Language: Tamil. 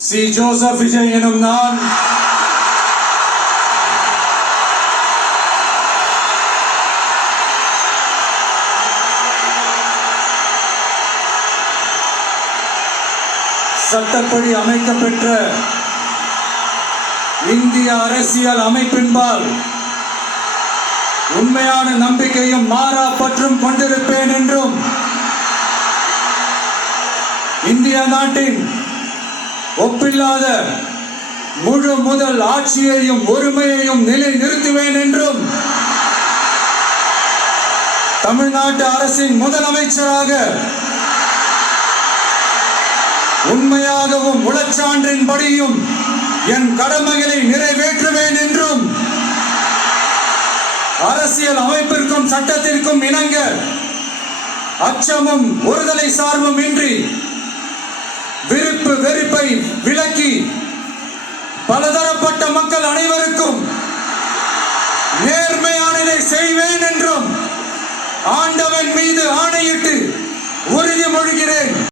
சி ஜோசப் விஜய் எனும் நான் சட்டப்படி அமைக்கப்பெற்ற இந்திய அரசியல் அமைப்பின்பால் உண்மையான நம்பிக்கையும் மாறா பற்றும் கொண்டிருப்பேன் என்றும் இந்திய நாட்டின் ஒப்பில்லாத முழு முதல் ஆட்சியையும் ஒருமையையும் நிலை நிறுத்துவேன் என்றும் தமிழ்நாட்டு அரசின் முதலமைச்சராக உண்மையாகவும் உளச்சான்றின்படியும் என் கடமைகளை நிறைவேற்றுவேன் என்றும் அரசியல் அமைப்பிற்கும் சட்டத்திற்கும் இணங்க அச்சமும் ஒருதலை சார்பும் இன்றி விருப்பு வெறுப்பை விலக்கி பலதரப்பட்ட மக்கள் அனைவருக்கும் நேர்மையானதை செய்வேன் என்றும் ஆண்டவன் மீது ஆணையிட்டு உறுதிமொழிகிறேன்.